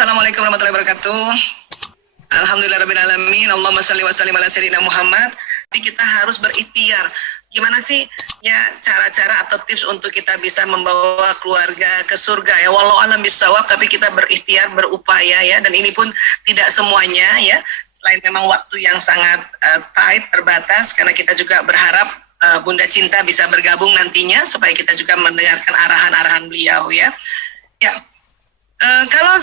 Assalamualaikum warahmatullahi wabarakatuh. Alhamdulillahirrahmanirrahim. Allahumma salli wa sallim ala sayyidina Muhammad. Tapi kita harus berikhtiar. Gimana sih ya cara-cara atau tips untuk kita bisa membawa keluarga ke surga ya? Walau alam bisawab, tapi kita berikhtiar, berupaya ya. Dan ini pun tidak semuanya ya. Selain memang waktu yang sangat tight, terbatas, karena kita juga berharap Bunda Cinta bisa bergabung nantinya supaya kita juga mendengarkan arahan-arahan beliau ya. Ya. Kalau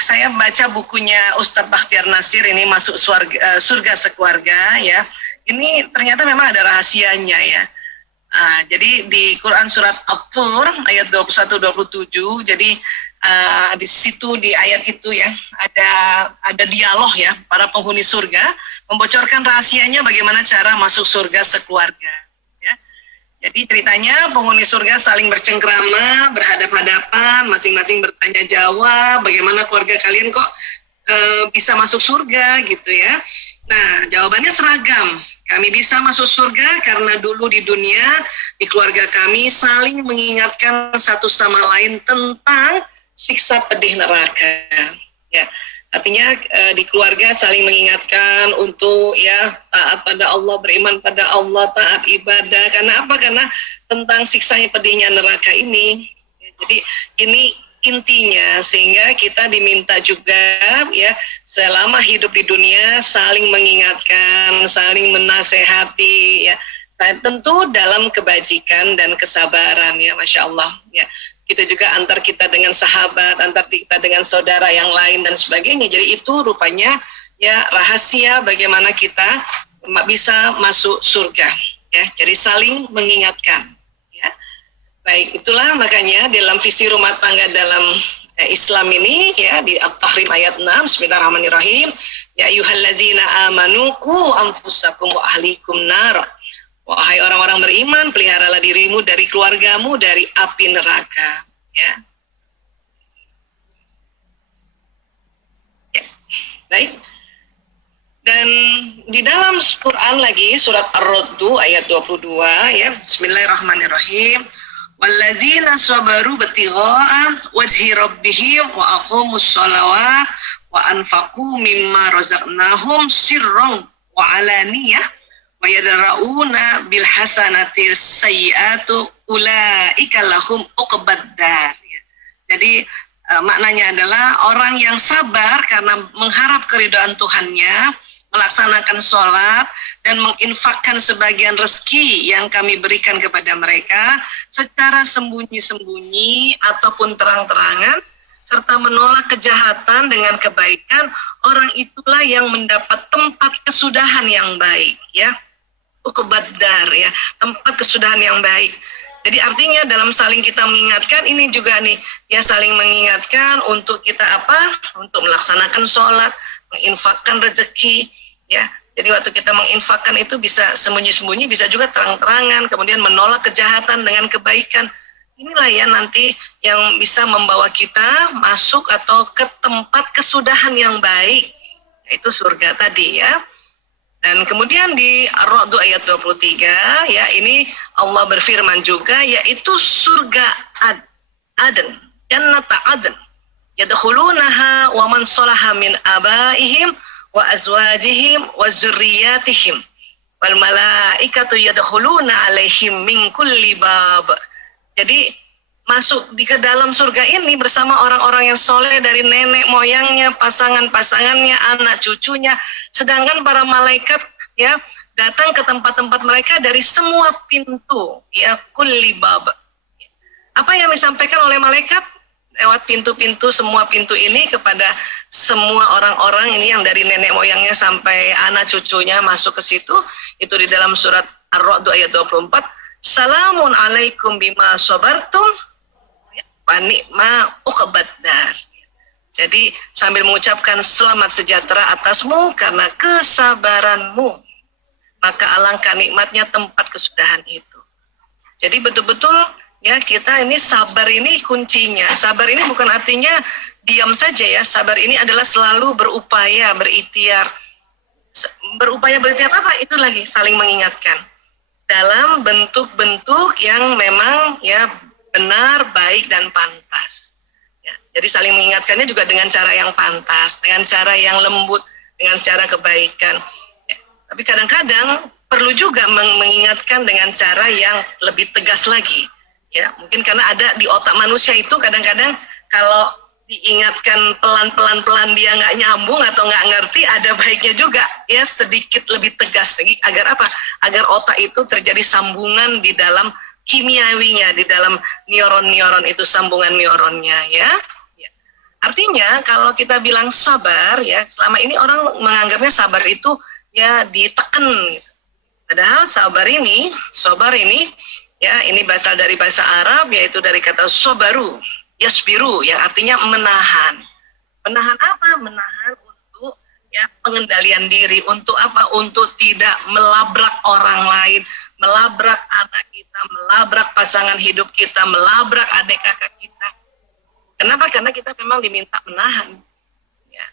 saya baca bukunya Ustadz Bakhtiar Nasir ini Masuk Surga Sekeluarga ya, ini ternyata memang ada rahasianya ya. Jadi di Quran surat At-Tur ayat 21-27, jadi di situ di ayat itu ya ada dialog ya, para penghuni surga membocorkan rahasianya bagaimana cara masuk surga sekeluarga. Jadi ceritanya penghuni surga saling bercengkrama, berhadap-hadapan, masing-masing bertanya jawab, bagaimana keluarga kalian kok bisa masuk surga gitu ya. Nah, jawabannya seragam. Kami bisa masuk surga karena dulu di dunia, di keluarga kami saling mengingatkan satu sama lain tentang siksa pedih neraka. Ya. Artinya di keluarga saling mengingatkan untuk ya taat pada Allah, beriman pada Allah, taat ibadah. Karena apa? Karena tentang siksanya pedihnya neraka ini. Jadi ini intinya, sehingga kita diminta juga ya selama hidup di dunia saling mengingatkan, saling menasehati ya. Tentu dalam kebajikan dan kesabaran ya, Masya Allah ya. Kita juga antar kita dengan sahabat, antar kita dengan saudara yang lain dan sebagainya. Jadi itu rupanya ya rahasia bagaimana kita bisa masuk surga ya. Jadi saling mengingatkan ya. Baik, itulah makanya dalam visi rumah tangga dalam Islam ini ya, di At-Tahrim ayat 6, Bismillahirrahmanirrahim, ya ayyuhallazina amanu qu anfusakum wa ahlikum nar. Wahai orang-orang beriman, peliharalah dirimu dari keluargamu dari api neraka. Ya. Ya. Baik. Dan di dalam Quran lagi surat Ar-Ra'd ayat 22 ya. Bismillahirrahmanirrahim. Wallazina sabaru batigha'a wajhi rabbihim wa aqamus shalawat wa anfaqu mimma razaqnahum sirran wa alaniyah wa yadra'una bil hasanatil sayyi'atu ulaika lahum uqbaddar. Jadi maknanya adalah orang yang sabar karena mengharap keridhaan Tuhannya, melaksanakan sholat dan menginfakkan sebagian rezeki yang kami berikan kepada mereka secara sembunyi-sembunyi ataupun terang-terangan, serta menolak kejahatan dengan kebaikan, orang itulah yang mendapat tempat kesudahan yang baik ya. Uqbaddar ya, tempat kesudahan yang baik. Jadi artinya dalam saling kita mengingatkan ini juga nih ya, saling mengingatkan untuk kita apa? Untuk melaksanakan sholat, menginfakkan rezeki ya. Jadi waktu kita menginfakkan itu bisa sembunyi-sembunyi, bisa juga terang-terangan, kemudian menolak kejahatan dengan kebaikan. Inilah ya nanti yang bisa membawa kita masuk atau ke tempat kesudahan yang baik, yaitu surga tadi ya. Dan kemudian di Ar-Ra'd ayat 23 ya, ini Allah berfirman juga, yaitu surga Aden, jannata Aden, yadkhulunaha wa man salaha min abaihim wa azwajihim wa zurriyatihim wal malaikatu yadkhuluna alaihim min kulli bab. Jadi masuk ke dalam surga ini bersama orang-orang yang soleh dari nenek moyangnya, pasangan-pasangannya, anak cucunya, sedangkan para malaikat ya datang ke tempat-tempat mereka dari semua pintu ya, kulli bab. Apa yang disampaikan oleh malaikat lewat pintu-pintu, semua pintu ini kepada semua orang-orang ini yang dari nenek moyangnya sampai anak cucunya masuk ke situ, itu di dalam surat Ar-Ra'd ayat 24, salamun alaikum bima sabartum wa ni'ma uqbaddar. Jadi sambil mengucapkan selamat sejahtera atasmu karena kesabaranmu, maka alangkah nikmatnya tempat kesudahan itu. Jadi betul-betul ya, kita ini sabar ini kuncinya. Sabar ini bukan artinya diam saja ya. Sabar ini adalah selalu berupaya, berikhtiar. Berupaya berikhtiar apa? Itu lagi saling mengingatkan dalam bentuk-bentuk yang memang ya benar, baik dan pantas. Ya. Jadi saling mengingatkannya juga dengan cara yang pantas, dengan cara yang lembut, dengan cara kebaikan. Ya, tapi kadang-kadang perlu juga mengingatkan dengan cara yang lebih tegas lagi. Ya, mungkin karena ada di otak manusia itu kadang-kadang kalau diingatkan pelan-pelan dia nggak nyambung atau nggak ngerti, ada baiknya juga ya sedikit lebih tegas lagi agar apa? Agar otak itu terjadi sambungan di dalam kimiawinya, di dalam neuron-neuron itu, sambungan neuronnya ya. Artinya kalau kita bilang sabar ya, selama ini orang menganggapnya sabar itu ya ditekan gitu. Padahal sabar ini ya ini berasal dari bahasa Arab, yaitu dari kata sobaru, yasbiru, yang artinya menahan. Menahan apa? Menahan untuk ya pengendalian diri, untuk apa? Untuk tidak melabrak orang lain, melabrak anak kita, melabrak pasangan hidup kita, melabrak adik kakak kita. Kenapa? Karena kita memang diminta menahan. Ya.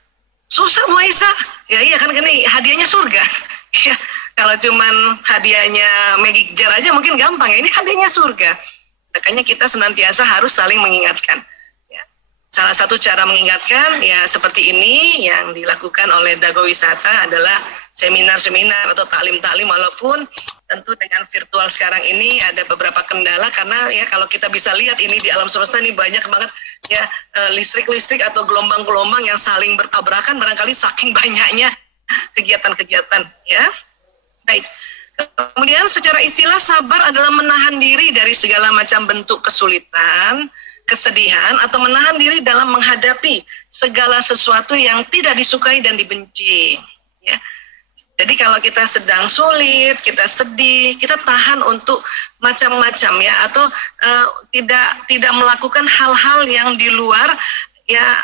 Susah Bu Aisyah. Ya iya kan, karena hadiahnya surga. Ya, kalau cuman hadiahnya Magic Jar aja mungkin gampang, ya ini hadiahnya surga. Makanya kita senantiasa harus saling mengingatkan. Ya. Salah satu cara mengingatkan ya seperti ini yang dilakukan oleh Dago Wisata adalah seminar-seminar atau taklim-taklim, walaupun tentu dengan virtual sekarang ini ada beberapa kendala, karena ya kalau kita bisa lihat ini di alam semesta ini banyak banget ya listrik-listrik atau gelombang-gelombang yang saling bertabrakan, barangkali saking banyaknya kegiatan-kegiatan ya. Baik. Kemudian secara istilah sabar adalah menahan diri dari segala macam bentuk kesulitan, kesedihan, atau menahan diri dalam menghadapi segala sesuatu yang tidak disukai dan dibenci. Ya. Jadi kalau kita sedang sulit, kita sedih, kita tahan untuk macam-macam ya, atau tidak melakukan hal-hal yang di luar ya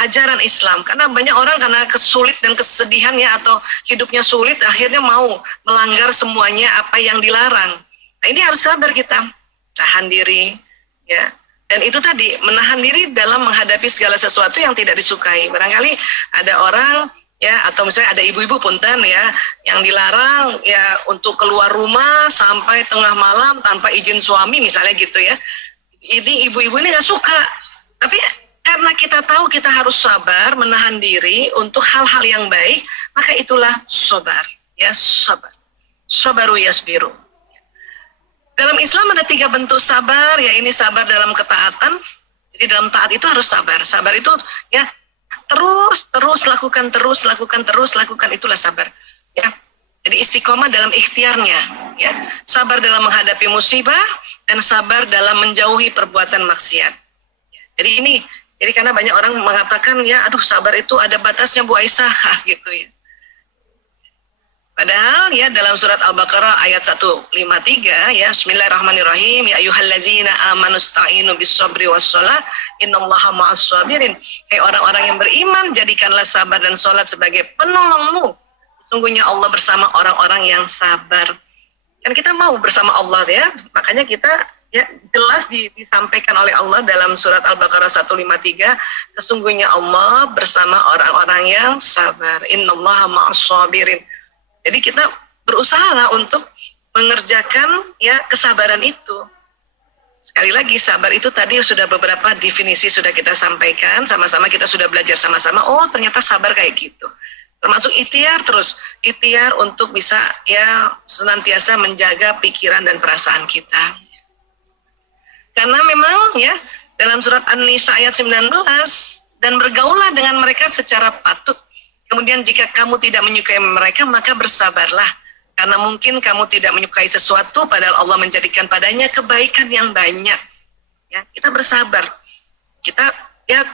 ajaran Islam. Karena banyak orang karena kesulit dan kesedihan ya, atau hidupnya sulit, akhirnya mau melanggar semuanya apa yang dilarang. Nah ini harus sabar kita, tahan diri ya. Dan itu tadi, menahan diri dalam menghadapi segala sesuatu yang tidak disukai. Barangkali ada orang ya, atau misalnya ada ibu-ibu punten ya, yang dilarang ya untuk keluar rumah sampai tengah malam tanpa izin suami misalnya gitu ya. Ini ibu-ibu ini nggak suka, tapi karena kita tahu kita harus sabar, menahan diri untuk hal-hal yang baik, maka itulah sabar ya, sabar. Sabaru yasbiru. Dalam Islam ada 3 bentuk sabar, ya ini sabar dalam ketaatan. Jadi dalam taat itu harus sabar. Sabar itu ya terus lakukan, itulah sabar ya. Jadi istiqomah dalam ikhtiarnya ya. Sabar dalam menghadapi musibah dan sabar dalam menjauhi perbuatan maksiat. Jadi karena banyak orang mengatakan ya aduh sabar itu ada batasnya Bu Aisyah gitu ya. Padahal ya dalam surat Al-Baqarah ayat 153 ya, Bismillahirrahmanirrahim, ya ayyuhallazina amanu sta'inu bis-sabri was-shalah innallaha ma'as-sabirin. Hai orang-orang yang beriman, jadikanlah sabar dan salat sebagai penolongmu. Sesungguhnya Allah bersama orang-orang yang sabar. Kan kita mau bersama Allah ya, makanya kita ya jelas disampaikan oleh Allah dalam surat Al-Baqarah 153, sesungguhnya Allah bersama orang-orang yang sabar. Innallaha ma'as-sabirin. Jadi kita berusaha untuk mengerjakan ya kesabaran itu. Sekali lagi, sabar itu tadi sudah beberapa definisi sudah kita sampaikan, sama-sama kita sudah belajar sama-sama. Oh, ternyata sabar kayak gitu. Termasuk ikhtiar untuk bisa ya senantiasa menjaga pikiran dan perasaan kita. Karena memang ya dalam surat An-Nisa ayat 19, dan bergaulah dengan mereka secara patut. Kemudian jika kamu tidak menyukai mereka, maka bersabarlah. Karena mungkin kamu tidak menyukai sesuatu, padahal Allah menjadikan padanya kebaikan yang banyak. Ya, kita bersabar. Kita ya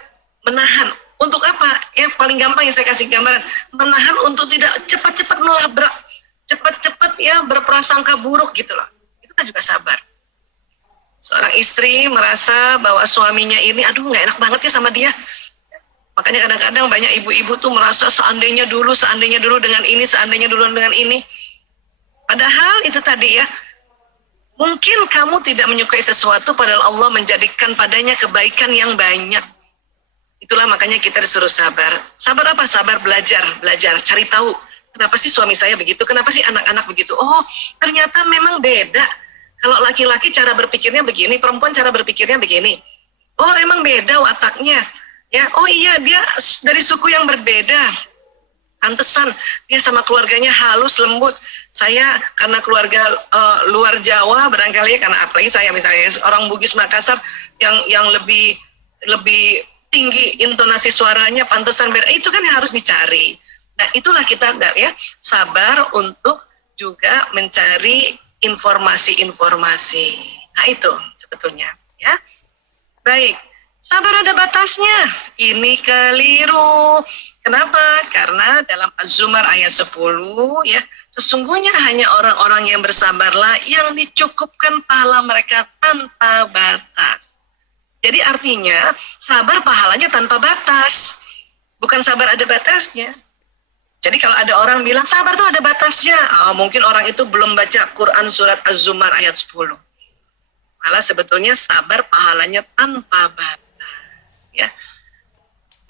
menahan. Untuk apa? Ya paling gampang yang saya kasih gambaran. Menahan untuk tidak cepat-cepat melabrak. Cepat-cepat ya berprasangka buruk gitu loh. Itu kan juga sabar. Seorang istri merasa bahwa suaminya ini, aduh nggak enak banget ya sama dia. Makanya kadang-kadang banyak ibu-ibu tuh merasa seandainya dulu dengan ini, seandainya dulu dengan ini. Padahal itu tadi ya, mungkin kamu tidak menyukai sesuatu, padahal Allah menjadikan padanya kebaikan yang banyak. Itulah makanya kita disuruh sabar. Sabar apa? Sabar belajar, cari tahu. Kenapa sih suami saya begitu? Kenapa sih anak-anak begitu? Oh, ternyata memang beda. Kalau laki-laki cara berpikirnya begini, perempuan cara berpikirnya begini. Oh, emang beda wataknya. Ya, oh iya dia dari suku yang berbeda. Pantesan dia sama keluarganya halus, lembut. Saya karena keluarga luar Jawa barangkali, karena apalagi saya misalnya orang Bugis Makassar yang lebih tinggi intonasi suaranya, pantesan beda. Itu kan yang harus dicari. Nah, itulah kita ya sabar untuk juga mencari informasi-informasi. Nah, itu sebetulnya ya. Baik, sabar ada batasnya. Ini keliru. Kenapa? Karena dalam Az-Zumar ayat 10 ya, sesungguhnya hanya orang-orang yang bersabarlah yang dicukupkan pahala mereka tanpa batas. Jadi artinya sabar pahalanya tanpa batas. Bukan sabar ada batasnya. Jadi kalau ada orang bilang sabar tuh ada batasnya, mungkin orang itu belum baca Quran surat Az-Zumar ayat 10. Malah sebetulnya sabar pahalanya tanpa batas, ya.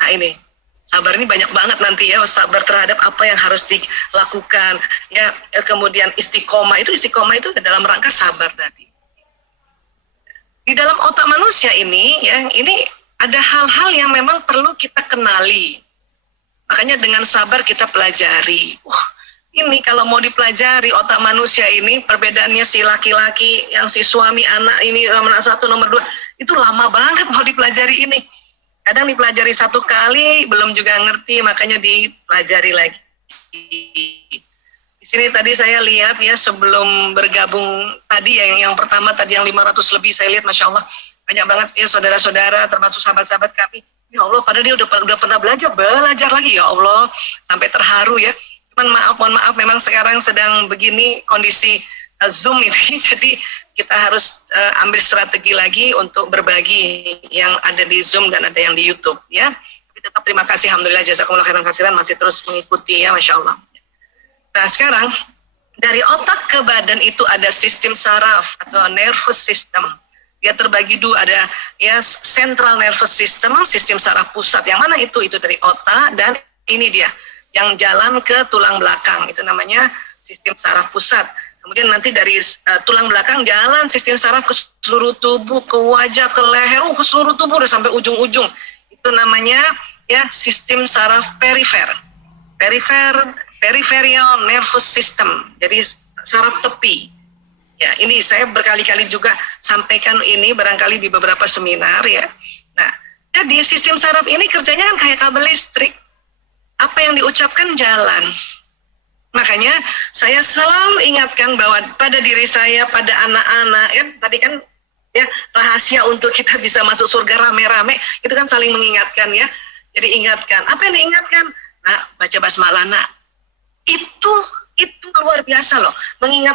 Nah ini, sabar ini banyak banget nanti ya, sabar terhadap apa yang harus dilakukan, ya. Kemudian istiqomah itu dalam rangka sabar tadi. Di dalam otak manusia ini, ya, ini ada hal-hal yang memang perlu kita kenali. Makanya dengan sabar kita pelajari. Ini kalau mau dipelajari otak manusia ini, perbedaannya si laki-laki yang si suami anak ini nomor 1 nomor 2 itu lama banget mau dipelajari ini. Kadang dipelajari 1 kali belum juga ngerti, makanya dipelajari lagi. Di sini tadi saya lihat ya sebelum bergabung tadi yang pertama tadi yang 500 lebih saya lihat, Masya Allah banyak banget ya saudara-saudara termasuk sahabat-sahabat kami. Ya Allah, padahal dia udah pernah belajar lagi, ya Allah, sampai terharu ya. Mohon maaf, memang sekarang sedang begini kondisi Zoom itu, jadi kita harus ambil strategi lagi untuk berbagi yang ada di Zoom dan ada yang di YouTube ya. Tapi tetap terima kasih, alhamdulillah, jazakumullah khairan katsiran, masih terus mengikuti ya, Masya Allah. Nah sekarang dari otak ke badan itu ada sistem saraf atau nervous system. Dia terbagi 2, ada ya central nervous system, sistem saraf pusat. Yang mana itu dari otak, dan ini dia yang jalan ke tulang belakang, itu namanya sistem saraf pusat. Kemudian nanti dari tulang belakang jalan sistem saraf ke seluruh tubuh, ke wajah, ke leher, ke seluruh tubuh udah sampai ujung-ujung. Itu namanya ya sistem saraf perifer. Peripheral nervous system. Jadi saraf tepi. Ya, ini saya berkali-kali juga sampaikan ini barangkali di beberapa seminar ya. Nah, jadi sistem saraf ini kerjanya kan kayak kabel listrik. Apa yang diucapkan jalan. Makanya saya selalu ingatkan bahwa pada diri saya, pada anak-anak, ya tadi kan ya rahasia untuk kita bisa masuk surga rame-rame itu kan saling mengingatkan ya. Jadi ingatkan. Apa yang diingatkan? Nah, baca basmalah, nak. Itu luar biasa loh,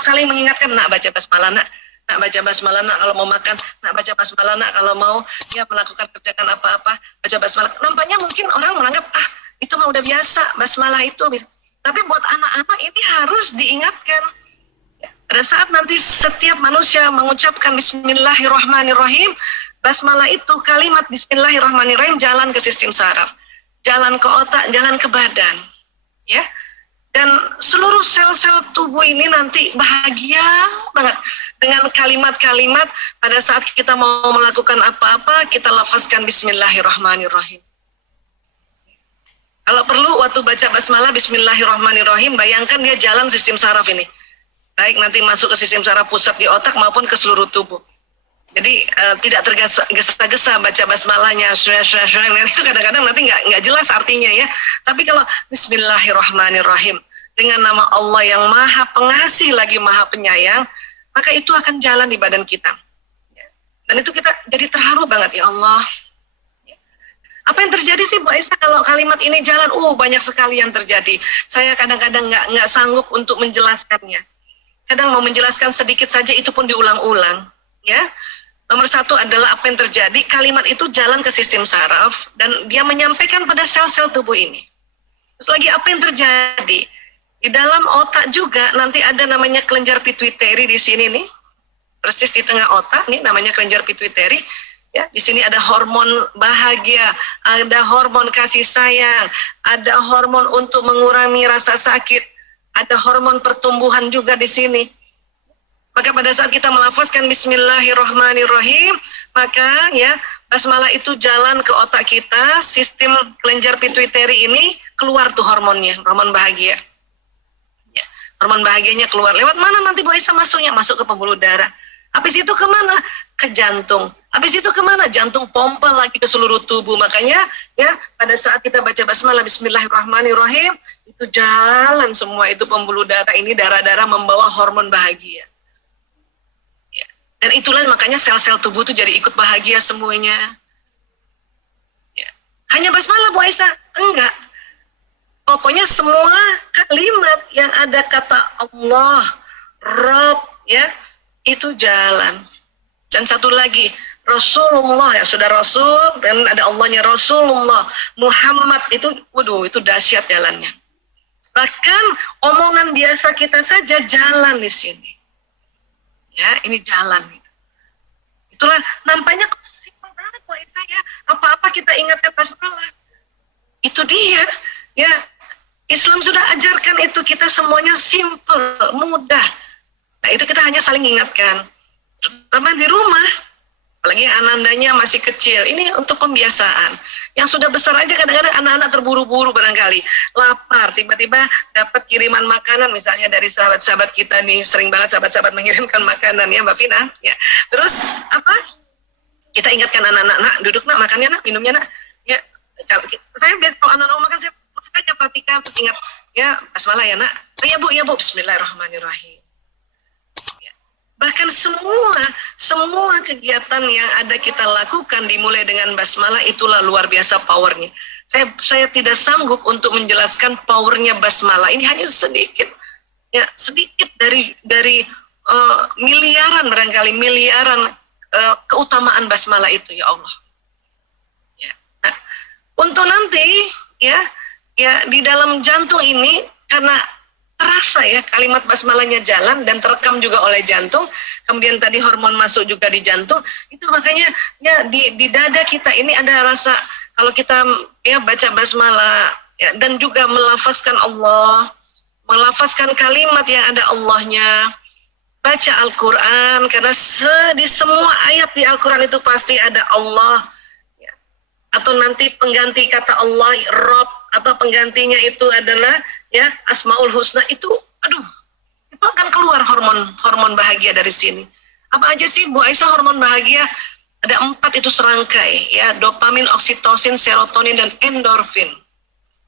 saling mengingatkan, nak baca basmalah, nak baca basmalah, nak kalau mau makan, nak baca basmalah, nak kalau mau ya melakukan kerjaan apa-apa, baca basmalah. Nampaknya mungkin orang menganggap itu mah udah biasa basmalah itu, tapi buat anak-anak ini harus diingatkan. Pada saat nanti setiap manusia mengucapkan Bismillahirrahmanirrahim, basmalah itu kalimat Bismillahirrahmanirrahim jalan ke sistem saraf, jalan ke otak, jalan ke badan, ya. Dan seluruh sel-sel tubuh ini nanti bahagia banget dengan kalimat-kalimat pada saat kita mau melakukan apa-apa, kita lafazkan Bismillahirrahmanirrahim. Kalau perlu waktu baca basmalah Bismillahirrahmanirrahim, bayangkan dia jalan sistem saraf ini. Baik nanti masuk ke sistem saraf pusat di otak maupun ke seluruh tubuh. Jadi tidak tergesa-gesa baca basmalahnya, itu kadang-kadang nanti nggak jelas artinya ya. Tapi kalau Bismillahirrahmanirrahim dengan nama Allah yang Maha Pengasih lagi Maha Penyayang, maka itu akan jalan di badan kita. Dan itu kita jadi terharu banget, ya Allah. Apa yang terjadi sih Bu Aisyah kalau kalimat ini jalan? Banyak sekali yang terjadi. Saya kadang-kadang nggak sanggup untuk menjelaskannya. Kadang mau menjelaskan sedikit saja itu pun diulang-ulang, ya. Nomor 1 adalah apa yang terjadi, kalimat itu jalan ke sistem saraf dan dia menyampaikan pada sel-sel tubuh ini. Terus lagi apa yang terjadi? Di dalam otak juga nanti ada namanya kelenjar pituitari di sini nih. Persis di tengah otak nih namanya kelenjar pituitari. Ya, di sini ada hormon bahagia, ada hormon kasih sayang, ada hormon untuk mengurangi rasa sakit, ada hormon pertumbuhan juga di sini. Maka pada saat kita melafazkan Bismillahirrahmanirrahim, maka ya basmalah itu jalan ke otak kita, sistem kelenjar pituitari ini keluar tuh hormonnya, hormon bahagia. Ya, hormon bahagianya keluar. Lewat mana nanti Bu Aisyah masuknya? Masuk ke pembuluh darah. Habis itu kemana? Ke jantung. Habis itu kemana? Jantung pompa lagi ke seluruh tubuh. Makanya ya pada saat kita baca basmalah Bismillahirrahmanirrahim, itu jalan semua itu pembuluh darah ini, darah-darah membawa hormon bahagia. Ya. Dan itulah makanya sel-sel tubuh itu jadi ikut bahagia semuanya. Ya. Hanya basmalah Bu Aisyah? Enggak. Pokoknya semua kalimat yang ada kata Allah, Rabb, ya, itu jalan. Dan satu lagi, Rasulullah, ya sudah Rasul, dan ada Allahnya Rasulullah, Muhammad, itu, waduh, itu dahsyat jalannya. Bahkan omongan biasa kita saja jalan di sini. Ya, ini jalan. Itulah nampaknya kok simpel banget Bu Aisyah ya. Apa-apa kita ingatkan basmalah. Itu dia, ya. Islam sudah ajarkan itu, kita semuanya simpel, mudah. Nah, itu kita hanya saling ingatkan. Terutama di rumah, apalagi anandanya masih kecil, ini untuk pembiasaan. Yang sudah besar aja kadang-kadang anak-anak terburu-buru barangkali, lapar, tiba-tiba dapat kiriman makanan, misalnya dari sahabat-sahabat kita nih, sering banget sahabat-sahabat mengirimkan makanan ya Mbak Vina. Ya. Terus apa? Kita ingatkan anak-anak, nak, duduk nak, makannya nak, minumnya nak. Ya, saya biasa kalau anak-anak makan, saya sengaja perhatikan, terus ingat, ya basmalah ya nak. Oh, ya bu, Bismillahirrahmanirrahim. Bahkan semua kegiatan yang ada kita lakukan dimulai dengan basmalah, itulah luar biasa powernya. Saya tidak sanggup untuk menjelaskan powernya basmalah. Ini hanya sedikit, ya sedikit dari miliaran barangkali miliaran keutamaan basmalah itu ya Allah. Ya. Nah, untuk nanti ya di dalam jantung ini karena terasa ya kalimat basmalahnya jalan dan terekam juga oleh jantung, kemudian tadi hormon masuk juga di jantung, itu makanya ya di dada kita ini ada rasa kalau kita ya baca basmalah ya, dan juga melafazkan Allah, melafazkan kalimat yang ada Allahnya, baca Al-Quran karena di semua ayat di Al-Quran itu pasti ada Allah ya. Atau nanti pengganti kata Allah Rabb, atau penggantinya itu adalah ya Asmaul Husna, itu itu akan keluar hormon bahagia dari sini. Apa aja sih Bu Aisyah hormon bahagia? Ada 4 itu serangkai ya, dopamin, oksitosin, serotonin, dan endorfin.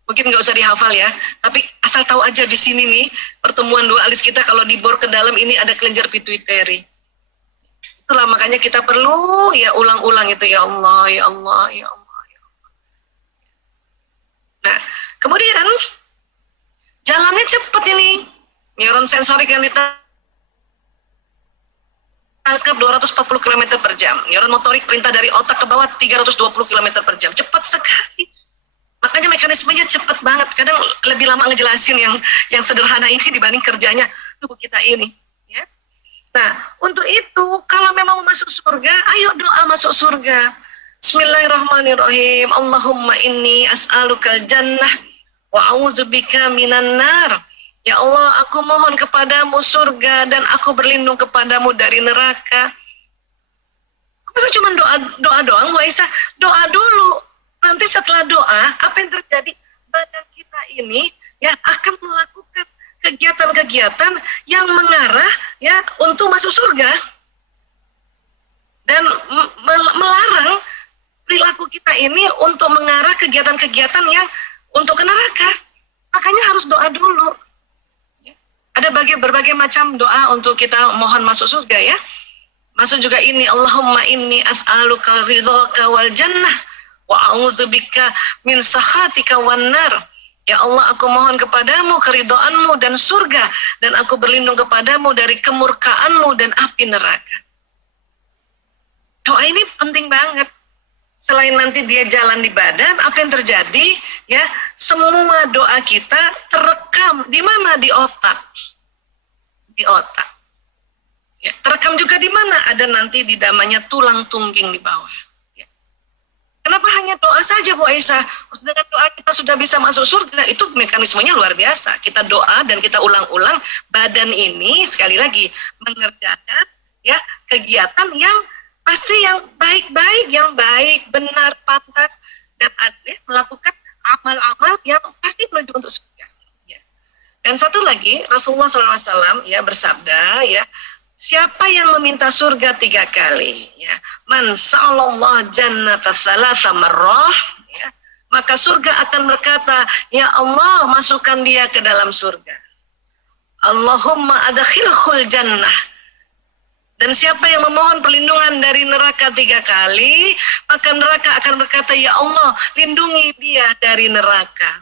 Mungkin nggak usah dihafal ya, tapi asal tahu aja di sini nih pertemuan dua alis kita kalau dibor ke dalam ini ada kelenjar pituitari. Itulah makanya kita perlu ya ulang-ulang itu, ya Allah, ya Allah, ya Allah, ya Allah. Nah, kemudian jalannya cepat ini. Neuron sensorik yang ditangkap 240 km per jam. Neuron motorik perintah dari otak ke bawah 320 km per jam. Cepat sekali. Makanya mekanismenya cepat banget. Kadang lebih lama ngejelasin yang sederhana ini dibanding kerjanya tubuh kita ini. Ya. Nah, untuk itu kalau memang mau masuk surga, ayo doa masuk surga. Bismillahirrahmanirrahim. Allahumma inni as'alukal jannah wa a'udzubika minan nar. Ya Allah, aku mohon kepadamu surga dan aku berlindung kepadamu dari neraka. Masa cuma doa doang, Bu Aisyah? Doa dulu. Nanti setelah doa, apa yang terjadi? Badan kita ini ya akan melakukan kegiatan-kegiatan yang mengarah ya untuk masuk surga dan melarang perilaku kita ini untuk mengarah kegiatan-kegiatan yang untuk ke neraka. Makanya harus doa dulu. Ada berbagai macam doa untuk kita mohon masuk surga ya. Masuk juga ini, Allahumma inni as'aluka ridhaka wal jannah wa a'udzubika min sakhatika wan nar. Ya Allah, aku mohon kepadamu keridhaanmu dan surga, dan aku berlindung kepadamu dari kemurkaanmu dan api neraka. Doa ini penting banget. Selain nanti dia jalan di badan, apa yang terjadi? Ya, semua doa kita terekam di mana? Di otak. Di otak. Ya, terekam juga di mana? Ada nanti di namanya tulang tungging di bawah. Ya. Kenapa hanya doa saja, Bu Aisyah? Dengan doa kita sudah bisa masuk surga. Itu mekanismenya luar biasa. Kita doa dan kita ulang-ulang. Badan ini sekali lagi mengerjakan ya kegiatan yang pasti yang baik-baik, yang baik, benar, pantas, dan melakukan amal-amal yang pasti menuju untuk surga. Ya. Dan satu lagi, Rasulullah SAW ya bersabda, ya, siapa yang meminta surga 3 kali, ya, man sa'alallah jannata thalatha marrah, ya, maka surga akan berkata, ya Allah, masukkan dia ke dalam surga. Allahumma adkhilhul jannah. Dan siapa yang memohon perlindungan dari neraka 3 kali, maka neraka akan berkata, ya Allah, lindungi dia dari neraka.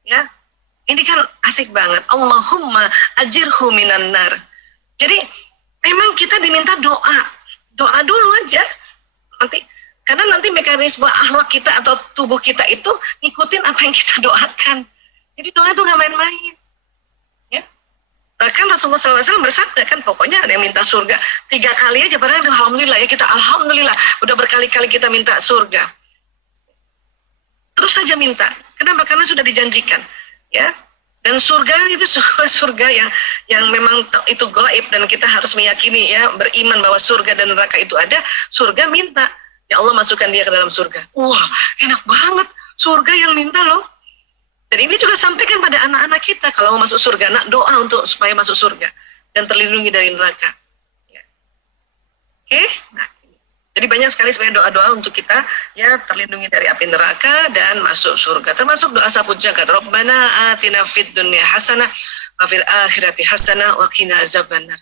Ya, ini kan asik banget. Allahumma ajirhu minan nar. Jadi memang kita diminta doa dulu aja. Karena nanti mekanisme akhlak kita atau tubuh kita itu ngikutin apa yang kita doakan. Jadi doa itu nggak main-main. Bahkan Rasulullah SAW bersabda kan, pokoknya ada yang minta surga 3 kali aja, padahal alhamdulillah ya, kita alhamdulillah udah berkali-kali kita minta surga. Terus saja minta. Kenapa? Karena sudah dijanjikan, ya. Dan surga itu surga yang memang itu gaib dan kita harus meyakini, ya, beriman bahwa surga dan neraka itu ada. Surga minta, ya Allah masukkan dia ke dalam surga. Wah, enak banget, surga yang minta loh. Dan ini juga sampaikan pada anak-anak kita, kalau mau masuk surga, nak doa untuk supaya masuk surga dan terlindungi dari neraka. Ya. Oke, nah, jadi banyak sekali sebenarnya doa-doa untuk kita, ya, terlindungi dari api neraka dan masuk surga. Termasuk doa sapu jagat, Rabbana atina fid dunya hasanah wa fil akhirati hasanah wa qina azabannar.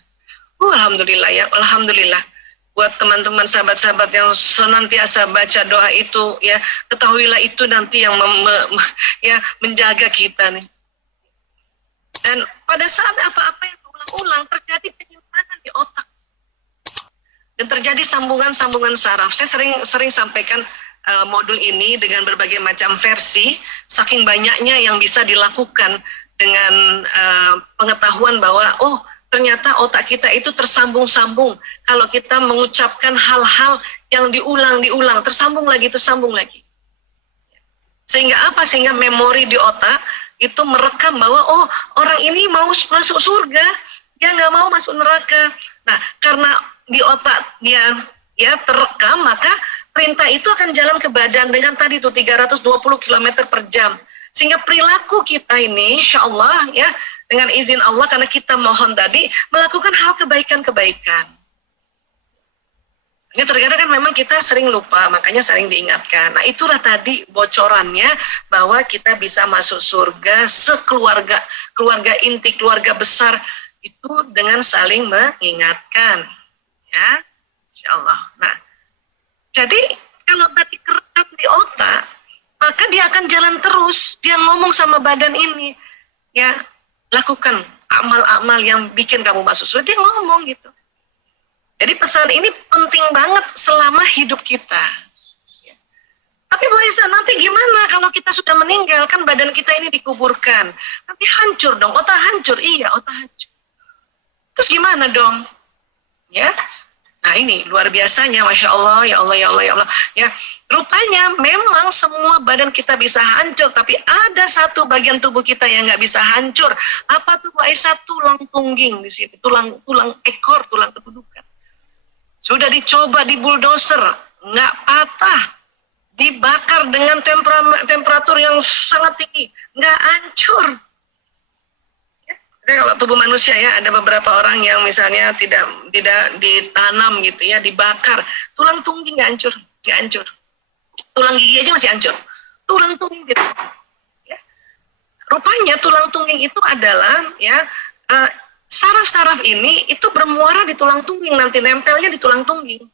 Alhamdulillah ya, alhamdulillah. Buat teman-teman sahabat-sahabat yang senantiasa baca doa itu, ya, ketahuilah itu nanti yang menjaga kita nih. Dan pada saat apa-apa yang berulang-ulang terjadi penyimpanan di otak dan terjadi sambungan-sambungan saraf. Saya sering sampaikan modul ini dengan berbagai macam versi, saking banyaknya yang bisa dilakukan dengan pengetahuan bahwa ternyata otak kita itu tersambung-sambung kalau kita mengucapkan hal-hal yang diulang-diulang, tersambung lagi. Sehingga apa? Sehingga memori di otak itu merekam bahwa orang ini mau masuk surga, dia nggak mau masuk neraka. Nah, karena di otak dia ya terekam, maka perintah itu akan jalan ke badan dengan tadi tuh 320 km per jam. Sehingga perilaku kita ini, insya Allah ya, dengan izin Allah, karena kita mohon tadi, melakukan hal kebaikan-kebaikan. Ini terkadang kan memang kita sering lupa, makanya sering diingatkan. Nah, itulah tadi bocorannya bahwa kita bisa masuk surga sekeluarga, keluarga inti, keluarga besar, itu dengan saling mengingatkan. Ya, insya Allah. Nah, jadi kalau tadi kerekam di otak, maka dia akan jalan terus. Dia ngomong sama badan ini, ya, lakukan amal-amal yang bikin kamu masuk surga. Dia ngomong gitu. Jadi pesan ini penting banget selama hidup kita. Ya. Tapi Bu Aisyah, nanti gimana kalau kita sudah meninggal, kan badan kita ini dikuburkan. Nanti hancur dong, otak hancur. Iya, otak hancur. Terus gimana dong? Ya. Nah ini luar biasanya, Masya Allah, ya Allah, ya Allah, ya Allah. Ya, rupanya memang semua badan kita bisa hancur, tapi ada satu bagian tubuh kita yang nggak bisa hancur. Apa tuh, Bu Aisyah? Tulang tungging di sini, tulang ekor, tulang kedudukan. Sudah dicoba di bulldozer, nggak patah, dibakar dengan temperatur yang sangat tinggi, nggak hancur. Kalau tubuh manusia ya, ada beberapa orang yang misalnya tidak ditanam gitu ya, dibakar, tulang tungging nggak hancur, tulang gigi aja masih hancur, tulang tungging gitu. Ya. Rupanya tulang tungging itu adalah ya saraf-saraf ini itu bermuara di tulang tungging, nanti nempelnya di tulang tungging,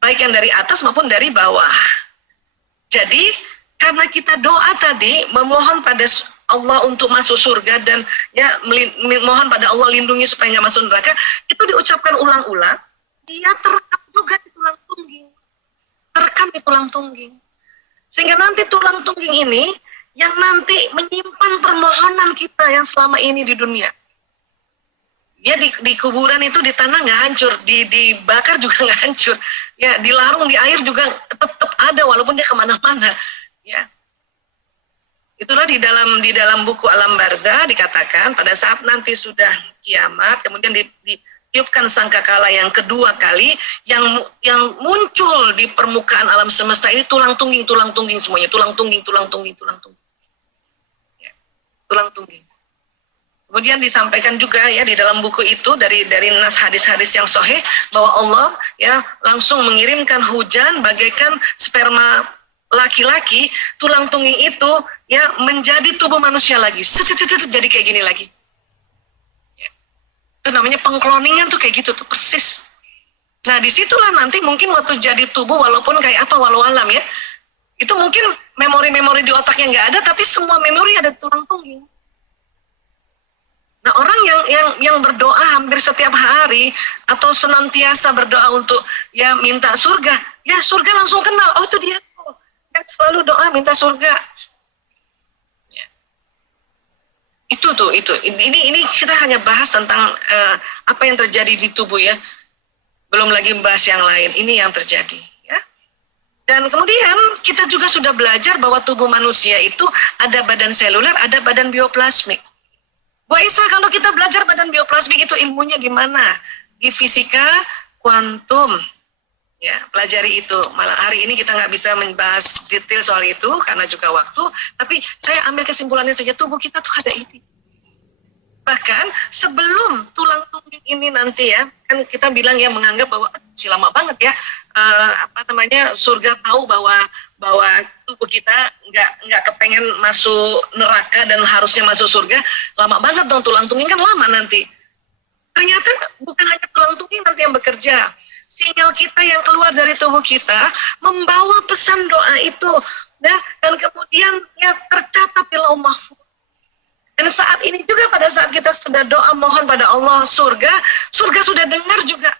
baik yang dari atas maupun dari bawah. Jadi karena kita doa tadi memohon pada Allah untuk masuk surga dan ya mohon pada Allah lindungi supaya nggak masuk neraka, itu diucapkan ulang-ulang, dia terekam juga di tulang tungging, terekam di tulang tungging, sehingga nanti tulang tungging ini yang nanti menyimpan permohonan kita yang selama ini di dunia. Ya di kuburan itu, di tanah nggak hancur, dibakar juga nggak hancur, ya dilarung di air juga tetap ada walaupun dia kemana-mana, ya. Itulah di dalam buku Alam Barzah dikatakan pada saat nanti sudah kiamat, kemudian tiupkan sangkakala yang kedua kali, yang muncul di permukaan alam semesta ini tulang tungging semuanya, tulang tungging. Ya, tulang tungging. Kemudian disampaikan juga ya di dalam buku itu dari nas hadis-hadis yang sahih bahwa Allah ya langsung mengirimkan hujan bagaikan sperma laki-laki, tulang tungging itu ya menjadi tubuh manusia lagi, jadi kayak gini lagi. Ya. Itu namanya pengkloningan tuh kayak gitu tuh persis. Nah disitulah nanti mungkin waktu jadi tubuh walaupun kayak apa walau alam ya, itu mungkin memori-memori di otaknya nggak ada, tapi semua memori ada di tulang tungging. Nah orang yang berdoa hampir setiap hari atau senantiasa berdoa untuk ya minta surga, ya surga langsung kenal, oh itu dia tuh yang selalu doa minta surga. Ya. Itu ini kita hanya bahas tentang apa yang terjadi di tubuh ya, belum lagi membahas yang lain. Ini yang terjadi ya. Dan kemudian kita juga sudah belajar bahwa tubuh manusia itu ada badan seluler, ada badan bioplasmik. Bu Aisyah, kalau kita belajar badan bioplasmik itu ilmunya di mana? Di fisika kuantum. Ya, pelajari itu. Malah hari ini kita nggak bisa membahas detail soal itu karena juga waktu. Tapi saya ambil kesimpulannya saja, tubuh kita tuh ada ini. Bahkan sebelum tulang tungging ini nanti ya, kan kita bilang ya menganggap bahwa lama banget ya, surga tahu bahwa tubuh kita nggak kepengen masuk neraka dan harusnya masuk surga, lama banget dong, tulang tungging kan lama nanti. Ternyata bukan hanya tulang tungging nanti yang bekerja, sinyal kita yang keluar dari tubuh kita membawa pesan doa itu, ya, dan kemudian ya tercatat di Lauh Mahfuz. Dan saat ini juga pada saat kita sudah doa mohon pada Allah surga sudah dengar juga.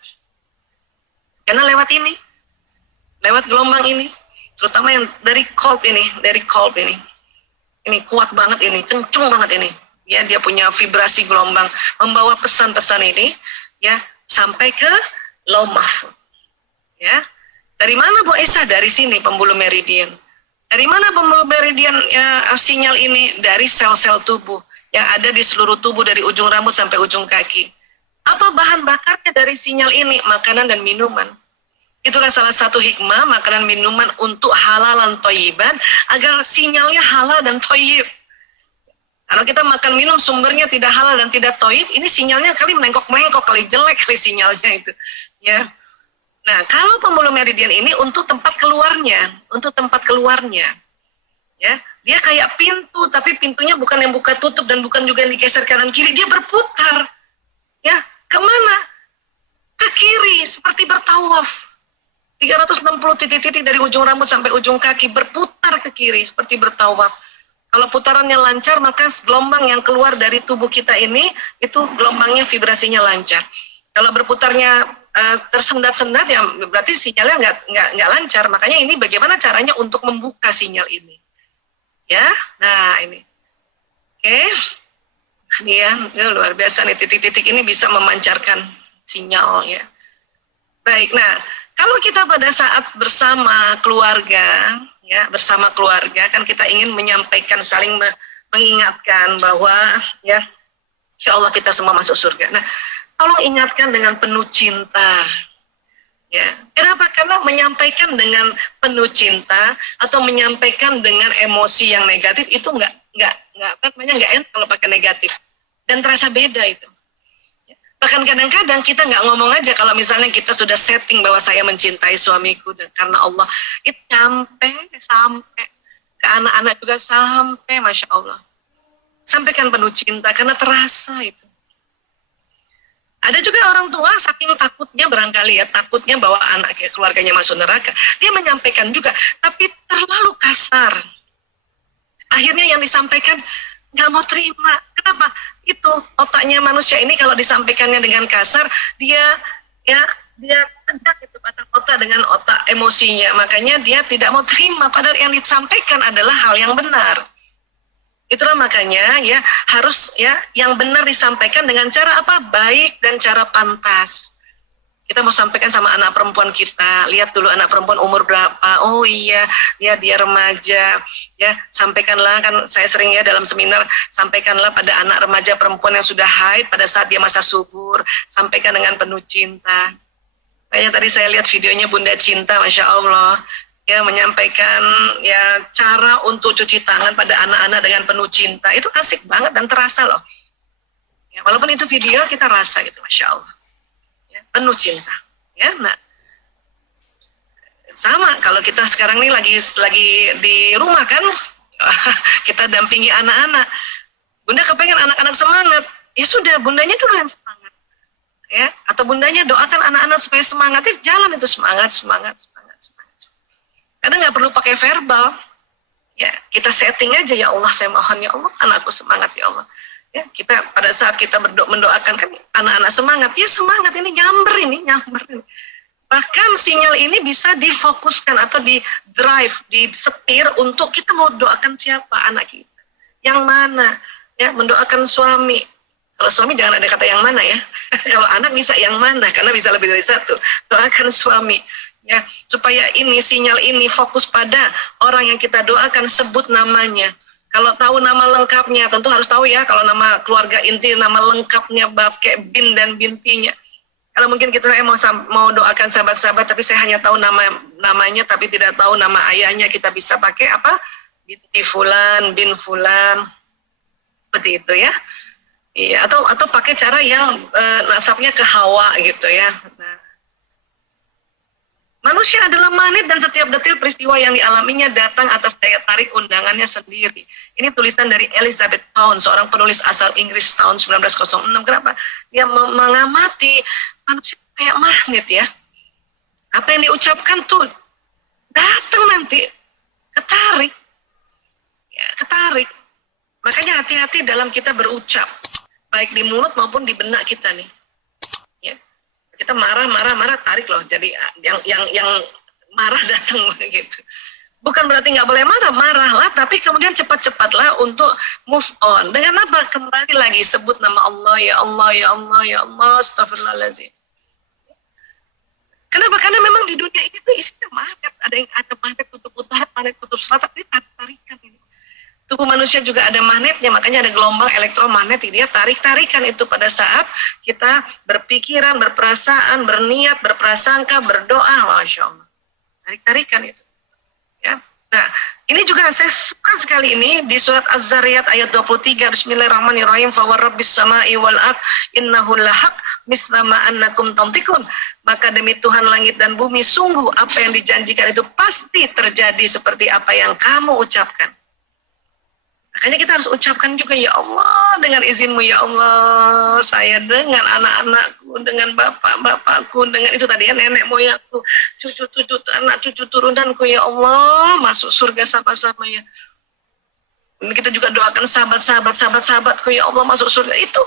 Karena lewat ini, lewat gelombang ini, terutama yang dari kolb ini. Ini kuat banget ini, kencung banget ini. Ya, dia punya vibrasi gelombang membawa pesan-pesan ini ya sampai ke Lauh Mahfuz. Ya. Dari mana Bu Aisyah? Dari sini pembuluh meridian. Dari mana pembuluh meridian sinyal ini? Dari sel-sel tubuh yang ada di seluruh tubuh dari ujung rambut sampai ujung kaki. Apa bahan bakarnya dari sinyal ini? Makanan dan minuman. Itulah salah satu hikmah makanan minuman untuk halalan thayyiban, agar sinyalnya halal dan thayyib. Kalau kita makan minum sumbernya tidak halal dan tidak thayyib, ini sinyalnya kali melengkok-melengkok, kali jelek kali sinyalnya itu. Ya. Nah, kalau pembuluh meridian ini untuk tempat keluarnya. Ya, dia kayak pintu, tapi pintunya bukan yang buka tutup dan bukan juga yang digeser kanan kiri, dia berputar. Ya, kemana? Ke kiri, seperti bertawaf. 360 titik-titik dari ujung rambut sampai ujung kaki berputar ke kiri seperti bertawaf. Kalau putarannya lancar, maka gelombang yang keluar dari tubuh kita ini itu gelombangnya vibrasinya lancar. Kalau berputarnya tersendat-sendat, ya berarti sinyalnya nggak lancar. Makanya ini bagaimana caranya untuk membuka sinyal ini. Ya, nah ini. Oke. Ini ya luar biasa nih, titik-titik ini bisa memancarkan sinyal ya. Baik, nah kalau kita pada saat bersama keluarga, ya bersama keluarga kan kita ingin menyampaikan, saling mengingatkan bahwa ya insya Allah kita semua masuk surga. Nah, tolong ingatkan dengan penuh cinta. Ya, kenapa? Karena menyampaikan dengan penuh cinta atau menyampaikan dengan emosi yang negatif itu nggak enak kalau pakai negatif dan terasa beda itu. Ya. Bahkan kadang-kadang kita nggak ngomong aja kalau misalnya kita sudah setting bahwa saya mencintai suamiku dan karena Allah, itu sampai ke anak-anak juga sampai, masya Allah. Sampaikan penuh cinta karena terasa itu. Ada juga orang tua saking takutnya barangkali ya, takutnya bahwa anak keluarganya masuk neraka, dia menyampaikan juga, tapi terlalu kasar. Akhirnya yang disampaikan nggak mau terima. Kenapa? Itu otaknya manusia ini kalau disampaikannya dengan kasar, dia tegak itu otak dengan otak emosinya. Makanya dia tidak mau terima. Padahal yang disampaikan adalah hal yang benar. Itulah makanya ya harus ya yang benar disampaikan dengan cara apa? Baik dan cara pantas. kita mau sampaikan sama anak perempuan kita, lihat dulu anak perempuan umur berapa, oh iya, ya dia remaja, ya sampaikanlah, kan saya sering ya dalam seminar, sampaikanlah pada anak remaja perempuan yang sudah haid pada saat dia masa subur, sampaikan dengan penuh cinta. Kayaknya tadi saya lihat videonya Bunda Cinta, Masya Allah, ya menyampaikan ya cara untuk cuci tangan pada anak-anak dengan penuh cinta, itu asik banget dan terasa loh. Ya, walaupun itu video kita rasa gitu, Masya Allah. Penuh cinta, ya. Nah, sama kalau kita sekarang nih lagi di rumah kan, kita dampingi anak-anak. Bunda kepengen anak-anak semangat, ya sudah, bundanya dulu yang semangat, ya. Atau bundanya doakan anak-anak supaya semangat, ya jalan itu semangat. Karena nggak perlu pakai verbal, ya. Kita setting aja, ya Allah saya mohon ya Allah, anakku semangat ya Allah. Ya, kita pada saat kita mendoakan kan anak-anak semangat, ya semangat ini nyamber ini. Bahkan sinyal ini bisa difokuskan atau di drive, disetir untuk kita mau doakan siapa anak kita, yang mana, ya mendoakan suami. Kalau suami jangan ada kata yang mana ya. Kalau anak bisa yang mana, karena bisa lebih dari satu. Doakan suami, ya supaya ini sinyal ini fokus pada orang yang kita doakan, sebut namanya. Kalau tahu nama lengkapnya, tentu harus tahu ya, kalau nama keluarga inti, nama lengkapnya, pakai bin dan bintinya. Kalau mungkin kita mau doakan sahabat-sahabat, tapi saya hanya tahu namanya, tapi tidak tahu nama ayahnya, kita bisa pakai apa? Binti Fulan, bin Fulan, seperti itu ya. Iya, atau pakai cara yang nasabnya ke Hawa gitu ya. Nah, manusia adalah magnet dan setiap detil peristiwa yang dialaminya datang atas daya tarik undangannya sendiri. Ini tulisan dari Elizabeth Town, seorang penulis asal Inggris tahun 1906. Kenapa? Dia mengamati manusia kayak magnet ya. Apa yang diucapkan tuh datang nanti, ketarik. Ya, ketarik. Makanya hati-hati dalam kita berucap, baik di mulut maupun di benak kita nih. Kita marah, tarik loh. Jadi yang marah datang gitu. Bukan berarti nggak boleh marahlah, tapi kemudian cepat-cepatlah untuk move on. Dengan apa? Kembali lagi sebut nama Allah, ya Allah, ya Allah, ya Allah, astagfirullahaladzim. Kenapa? Karena memang di dunia ini tuh isinya magnet. Ada magnet kutub utara, magnet kutub selatan, ini tarikan ini. Tubuh manusia juga ada magnetnya, makanya ada gelombang elektromagnetik, dia tarik-tarikan itu pada saat kita berpikiran, berperasaan, berniat, berprasangka, berdoa, Masya Allah. Tarik-tarikan itu. Ya. Nah, ini juga saya suka sekali ini di surat Az-Zariyat ayat 23, Bismillahirrahmanirrahim, fa warabbis samai wal ard innahu lahaq misla ma annakum tantikun. Maka demi Tuhan langit dan bumi, sungguh apa yang dijanjikan itu pasti terjadi seperti apa yang kamu ucapkan. Makanya kita harus ucapkan juga, ya Allah, dengan izinmu ya Allah, saya dengan anak-anakku, dengan bapak-bapakku, dengan itu tadi ya, nenek moyangku, cucu-cucu, anak cucu turunanku, ya Allah, masuk surga sama-sama ya. Dan kita juga doakan sahabatku, ya Allah, masuk surga. Itu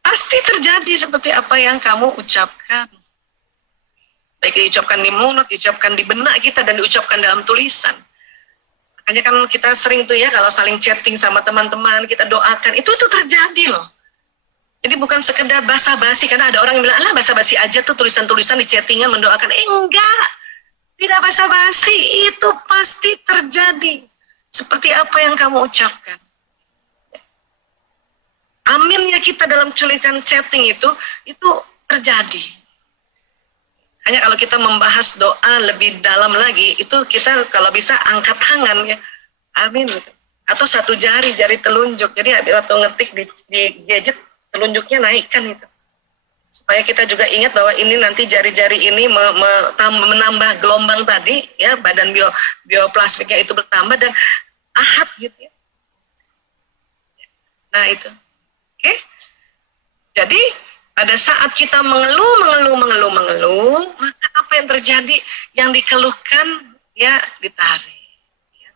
pasti terjadi seperti apa yang kamu ucapkan. Baik diucapkan di mulut, diucapkan di benak kita, dan diucapkan dalam tulisan. Makanya kan kita sering tuh ya, kalau saling chatting sama teman-teman, kita doakan, itu terjadi loh. Jadi bukan sekedar basa-basi, karena ada orang yang bilang, alah basa-basi aja tuh tulisan-tulisan di chattingan mendoakan. Enggak, tidak basa-basi, itu pasti terjadi. Seperti apa yang kamu ucapkan. Aminnya kita dalam tulisan chatting itu terjadi. Hanya kalau kita membahas doa lebih dalam lagi, itu kita kalau bisa angkat tangan ya, amin gitu. Atau satu jari telunjuk, jadi waktu ngetik di gadget, telunjuknya naikkan itu. Supaya kita juga ingat bahwa ini nanti jari-jari ini menambah gelombang tadi, ya badan bioplasmiknya itu bertambah dan ahad gitu ya. Nah itu, oke? Jadi pada saat kita mengeluh, maka apa yang terjadi? Yang dikeluhkan, ya ditarik. Ya.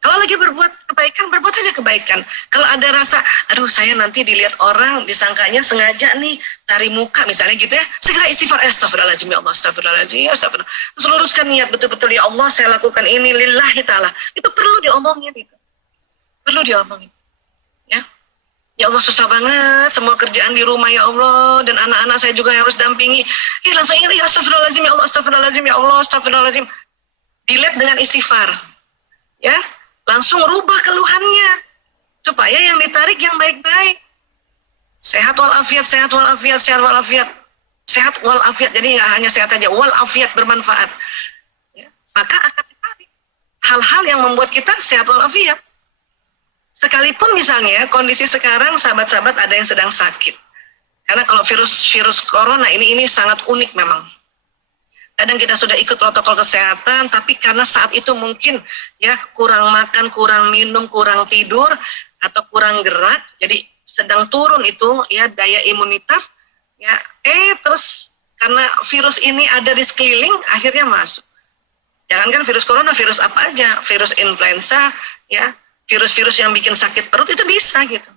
Kalau lagi berbuat kebaikan, berbuat aja kebaikan. Kalau ada rasa, aduh saya nanti dilihat orang, disangkanya sengaja nih, tarik muka misalnya gitu ya, segera istighfar, astagfirullahaladzim ya Allah, astagfirullahaladzim, astagfirullahaladzim. Terus luruskan niat, betul-betul ya Allah, saya lakukan ini, lillahi ta'ala. Itu perlu diomongin itu. Perlu diomongin. Ya. Ya Allah susah banget, semua kerjaan di rumah ya Allah, dan anak-anak saya juga harus dampingi. Ya langsung ingat, ya astagfirullahaladzim ya Allah, astagfirullahaladzim ya Allah, astagfirullahaladzim. Dilihat dengan istighfar, ya, langsung rubah keluhannya, supaya yang ditarik yang baik-baik. Sehat walafiat, sehat walafiat, sehat walafiat, sehat walafiat. Jadi nggak hanya sehat aja, walafiat bermanfaat. Ya, maka akan ditarik hal-hal yang membuat kita sehat walafiat. Sekalipun misalnya kondisi sekarang sahabat-sahabat ada yang sedang sakit. Karena kalau virus corona ini sangat unik memang. Kadang kita sudah ikut protokol kesehatan, tapi karena saat itu mungkin ya kurang makan, kurang minum, kurang tidur, atau kurang gerak, jadi sedang turun itu ya daya imunitas, ya terus karena virus ini ada di sekeliling, akhirnya masuk. Jangankan virus corona, virus apa aja, virus influenza, ya. Virus-virus yang bikin sakit perut itu bisa gitu.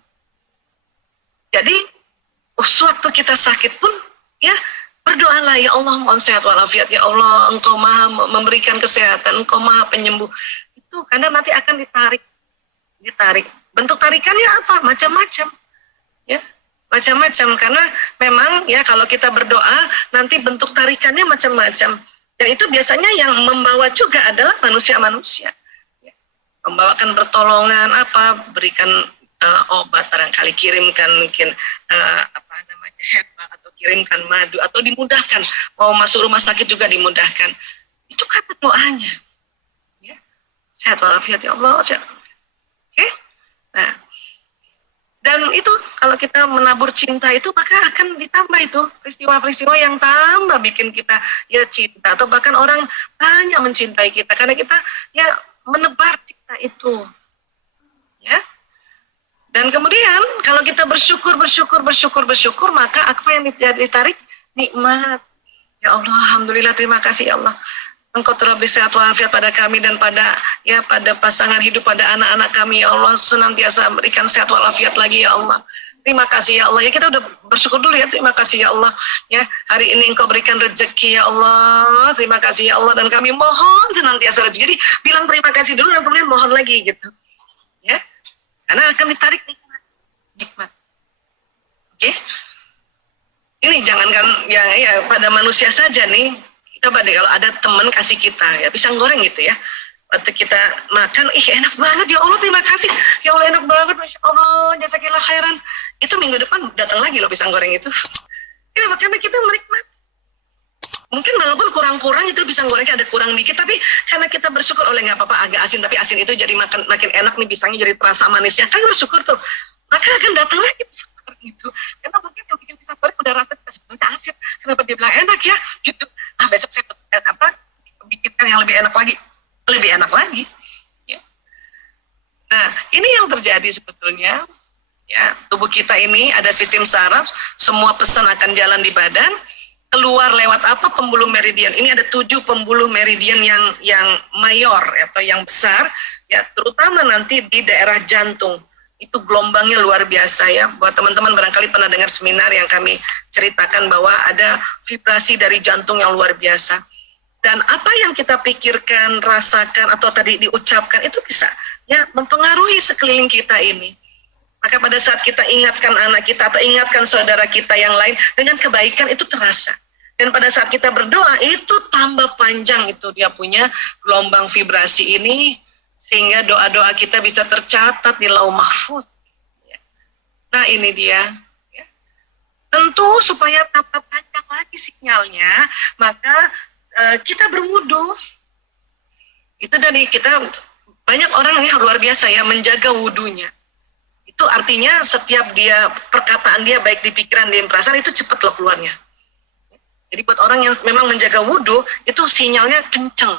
Jadi, sewaktu kita sakit pun, ya berdoalah, ya Allah mohon sehat walafiat, ya Allah Engkau maha memberikan kesehatan, Engkau maha penyembuh. Itu karena nanti akan ditarik. Bentuk tarikannya apa? Macam-macam, ya macam-macam. Karena memang ya kalau kita berdoa nanti bentuk tarikannya macam-macam. Dan itu biasanya yang membawa juga adalah manusia-manusia. Membawakan pertolongan apa, berikan obat, barangkali kirimkan mungkin herbal, atau kirimkan madu, atau dimudahkan mau masuk rumah sakit juga dimudahkan. Itu kan doanya, ya. Sehat walafiat ya Allah, sehat. Oke, nah, dan itu kalau kita menabur cinta itu maka akan ditambah itu peristiwa-peristiwa yang tambah bikin kita ya cinta, atau bahkan orang banyak mencintai kita karena kita ya menebar cinta itu, ya. Dan kemudian kalau kita bersyukur, maka apa yang ditarik? Nikmat. Ya Allah, alhamdulillah, terima kasih ya Allah. Engkau telah beri sehat walafiat pada kami dan pada pasangan hidup, pada anak-anak kami ya Allah, senantiasa berikan sehat walafiat lagi ya Allah. Terima kasih ya Allah. Ya kita udah bersyukur dulu ya. Terima kasih ya Allah. Ya, hari ini Engkau berikan rezeki ya Allah. Terima kasih ya Allah, dan kami mohon senantiasa rezeki. Jadi bilang terima kasih dulu dan kemudian mohon lagi gitu. Ya. Karena akan ditarik nikmat. Oke. Ini jangankan ya pada manusia saja nih. Coba deh kalau ada teman kasih kita ya pisang goreng gitu ya. Waktu kita makan, enak banget ya Allah, terima kasih ya Allah, enak banget, masya Allah, jazakillah khairan. Itu minggu depan datang lagi loh pisang goreng itu. Ya makanya kita menikmati. Mungkin walaupun kurang-kurang itu pisang gorengnya ada kurang dikit, tapi karena kita bersyukur, oleh nggak apa-apa agak asin, tapi asin itu jadi makin enak nih, pisangnya jadi terasa manisnya, kan bersyukur tuh. Maka akan datang lagi pisang goreng itu. Karena mungkin yang bikin pisang goreng udah rasa sebetulnya asin, kenapa dia bilang enak ya, gitu. Besok saya bikinkan yang lebih enak lagi, ya. Nah, ini yang terjadi sebetulnya, ya. Tubuh kita ini ada sistem saraf, semua pesan akan jalan di badan, keluar lewat apa? Pembuluh meridian. Ini ada 7 pembuluh meridian yang mayor atau yang besar, ya, terutama nanti di daerah jantung. Itu gelombangnya luar biasa ya. Buat teman-teman barangkali pernah dengar seminar yang kami ceritakan bahwa ada vibrasi dari jantung yang luar biasa. Dan apa yang kita pikirkan, rasakan, atau tadi diucapkan itu bisa ya mempengaruhi sekeliling kita ini. Maka pada saat kita ingatkan anak kita atau ingatkan saudara kita yang lain dengan kebaikan, itu terasa. Dan pada saat kita berdoa itu tambah panjang itu dia punya gelombang vibrasi ini, sehingga doa-doa kita bisa tercatat di Lauh Mahfuz. Nah ini dia. Tentu supaya tambah panjang lagi sinyalnya, maka kita berwudu. Itu dari kita, banyak orang yang luar biasa ya menjaga wudunya. Itu artinya setiap dia, perkataan dia baik di pikiran, di perasaan, itu cepat loh keluarnya. Jadi buat orang yang memang menjaga wudu, itu sinyalnya kenceng.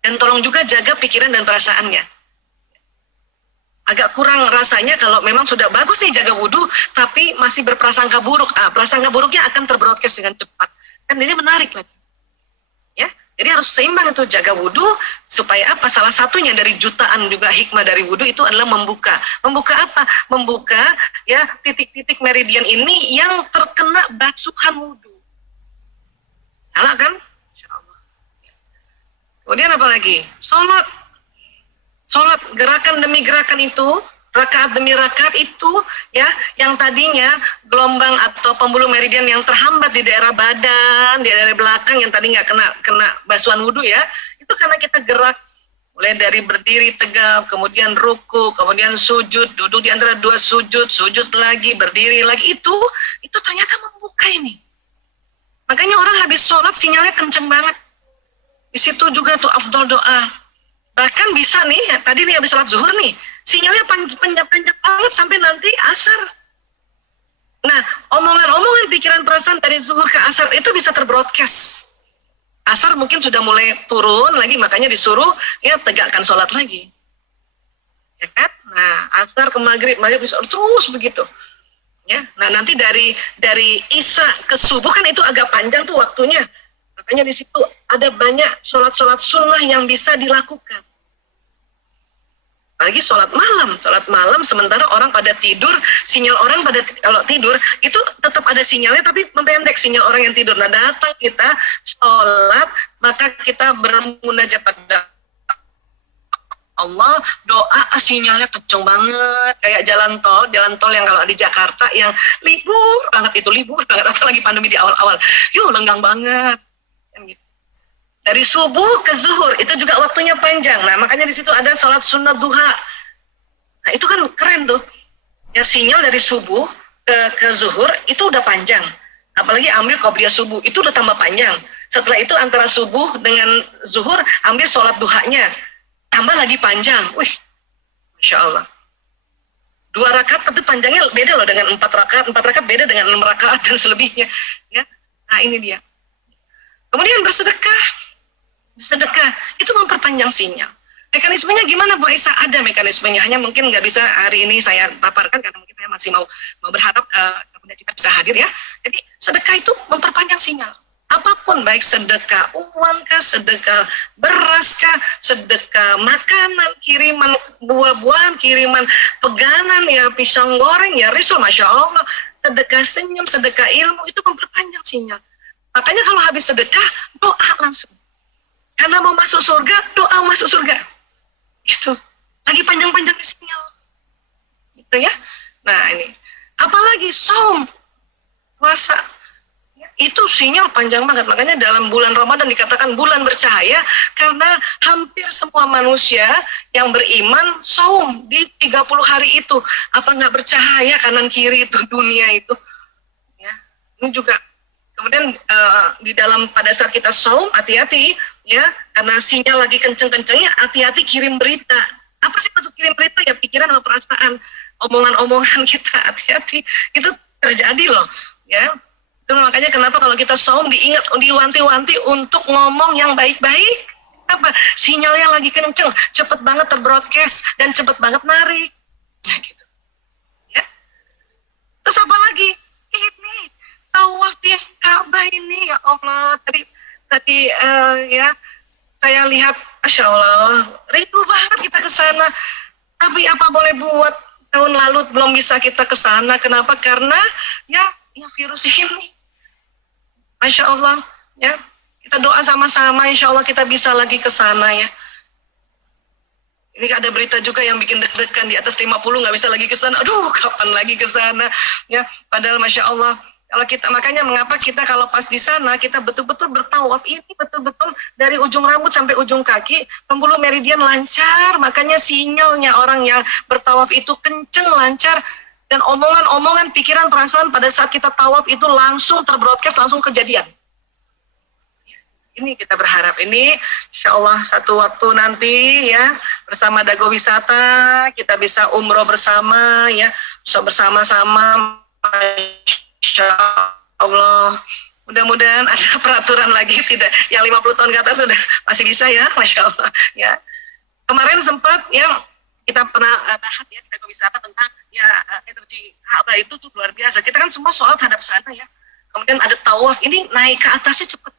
Dan tolong juga jaga pikiran dan perasaannya. Agak kurang rasanya kalau memang sudah bagus nih jaga wudu, tapi masih berprasangka buruk. Prasangka buruknya akan terbroadcast dengan cepat. Kan ini menarik lagi. Ya, jadi harus seimbang itu jaga wudu, supaya apa? Salah satunya dari jutaan juga hikmah dari wudu itu adalah membuka. Membuka apa? Membuka ya titik-titik meridian ini yang terkena basuhan wudu. Salah kan? Insyaallah. Kemudian apa lagi? Sholat, gerakan demi gerakan itu rakaat demi rakaat itu ya, yang tadinya gelombang atau pembuluh meridian yang terhambat di daerah badan, di daerah belakang yang tadi nggak kena basuhan wudhu ya, itu karena kita gerak mulai dari berdiri tegak, kemudian ruku, kemudian sujud, duduk di antara dua sujud, sujud lagi, berdiri lagi, itu ternyata membuka ini. Makanya orang habis sholat sinyalnya kenceng banget. Di situ juga tuh afdol doa. Bahkan bisa nih, ya, tadi nih habis sholat zuhur nih, sinyalnya panjang banget sampai nanti asar. Nah, omongan-omongan pikiran perasaan dari zuhur ke asar itu bisa terbroadcast. Asar mungkin sudah mulai turun lagi, makanya disuruh ya tegakkan sholat lagi. Ya kan? Nah, asar ke maghrib bisa terus begitu. Ya, nah nanti dari isya ke subuh kan itu agak panjang tuh waktunya. Makanya di situ ada banyak sholat-sholat sunnah yang bisa dilakukan. Apalagi sholat malam sementara orang pada tidur, sinyal orang pada kalau tidur itu tetap ada sinyalnya tapi mempendek sinyal orang yang tidur. Nah datang kita sholat, maka kita bermunajat pada Allah, doa sinyalnya kenceng banget kayak jalan tol yang kalau di Jakarta yang libur banget atau lagi pandemi di awal-awal, lenggang banget. Dari subuh ke zuhur itu juga waktunya panjang. Nah makanya di situ ada sholat sunnah duha. Nah itu kan keren tuh. Ya sinyal dari subuh ke zuhur itu udah panjang. Apalagi ambil qobliyah subuh itu udah tambah panjang. Setelah itu antara subuh dengan zuhur ambil sholat duhanya tambah lagi panjang. Wih, masya Allah. 2 rakaat tapi panjangnya beda loh dengan 4 rakaat. 4 rakaat beda dengan 6 rakaat dan selebihnya. Ya, nah ini dia. Kemudian bersedekah itu memperpanjang sinyal. Mekanismenya gimana Bu Aisyah? Ada mekanismenya, hanya mungkin nggak bisa hari ini saya paparkan karena mungkin saya masih mau berharap kemudian kita bisa hadir ya. Jadi sedekah itu memperpanjang sinyal. Apapun, baik sedekah uang kah, sedekah beras kah, sedekah makanan, kiriman buah-buahan, kiriman peganan ya, pisang goreng ya, risol, masya Allah, sedekah senyum, sedekah ilmu itu memperpanjang sinyal. Makanya kalau habis sedekah doa langsung. Karena mau masuk surga, doa masuk surga. Gitu. Lagi panjang-panjangnya sinyal. Gitu ya. Nah ini. Apalagi saum, puasa. Itu sinyal panjang banget. Makanya dalam bulan Ramadan dikatakan bulan bercahaya karena hampir semua manusia yang beriman saum di 30 hari itu. Apa nggak bercahaya kanan kiri itu dunia itu? Ya. Ini juga. Kemudian di dalam pada saat kita saum hati-hati ya, karena sinyal lagi kenceng-kencengnya, hati-hati kirim berita. Apa sih maksud kirim berita? Ya pikiran atau perasaan, omongan-omongan kita, hati-hati. Itu terjadi loh ya. Itu makanya kenapa kalau kita saum diwanti-wanti untuk ngomong yang baik-baik. Apa? Sinyalnya lagi kenceng, cepet banget terbroadcast dan cepet banget narik. Nah gitu. Ya. Terus apa lagi? Ini tawaf di Ka'bah ini, ya Allah, tadi ya saya lihat, masya Allah, rindu banget kita ke sana. Tapi apa boleh buat, tahun lalu belum bisa kita ke sana. Kenapa? Karena ya virus ini. Masya Allah, ya kita doa sama-sama, insya Allah kita bisa lagi ke sana ya. Ini ada berita juga yang bikin deg-degan, di atas 50 nggak bisa lagi ke sana. Aduh, kapan lagi ke sana? Ya, padahal masya Allah. Kalau kita, makanya mengapa kita kalau pas di sana kita betul-betul bertawaf ini betul-betul dari ujung rambut sampai ujung kaki, pembuluh meridian lancar, makanya sinyalnya orang yang bertawaf itu kenceng, lancar, dan omongan-omongan, pikiran, perasaan pada saat kita tawaf itu langsung terbroadcast, langsung kejadian. Ini kita berharap ini, insya Allah satu waktu nanti ya bersama Dago Wisata kita bisa umroh bersama ya, so bersama-sama. Insya Allah, mudah-mudahan ada peraturan lagi, tidak yang 50 tahun ke atas sudah masih bisa ya, masya Allah ya. Kemarin sempat ya kita pernah bahas ya kita wisata tentang ya energi Ka'bah itu tuh luar biasa. Kita kan semua sholat hadap sana ya. Kemudian ada tawaf, ini naik ke atasnya cepet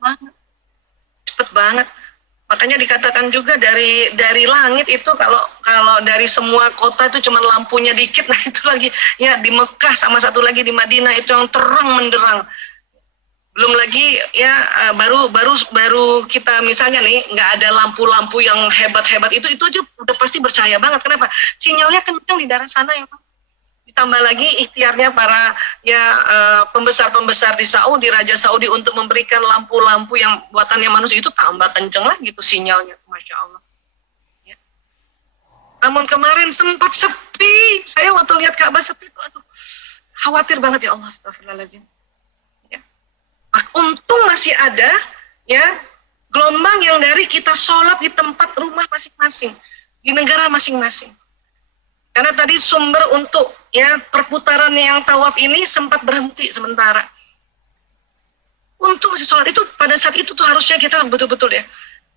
banget. Makanya dikatakan juga dari langit itu kalau dari semua kota itu cuma lampunya dikit, nah itu lagi ya di Mekah sama satu lagi di Madinah itu yang terang menderang. Belum lagi ya baru kita misalnya nih nggak ada lampu-lampu yang hebat-hebat itu aja udah pasti bercahaya banget. Kenapa? Sinyalnya kencang di daerah sana ya Pak. Ditambah lagi ikhtiarnya para ya pembesar-pembesar di Saudi, Raja Saudi untuk memberikan lampu-lampu yang buatannya manusia itu tambah kencang lah gitu sinyalnya, Masya Allah. Ya. Namun kemarin sempat sepi, saya waktu lihat Ka'bah sepi itu, aduh, khawatir banget ya Allah, astagfirullahaladzim. Ya. Untung masih ada ya gelombang yang dari kita sholat di tempat rumah masing-masing, di negara masing-masing. Karena tadi sumber untuk ya perputaran yang tawaf ini sempat berhenti sementara. Untuk masih sholat itu pada saat itu tuh harusnya kita betul-betul ya.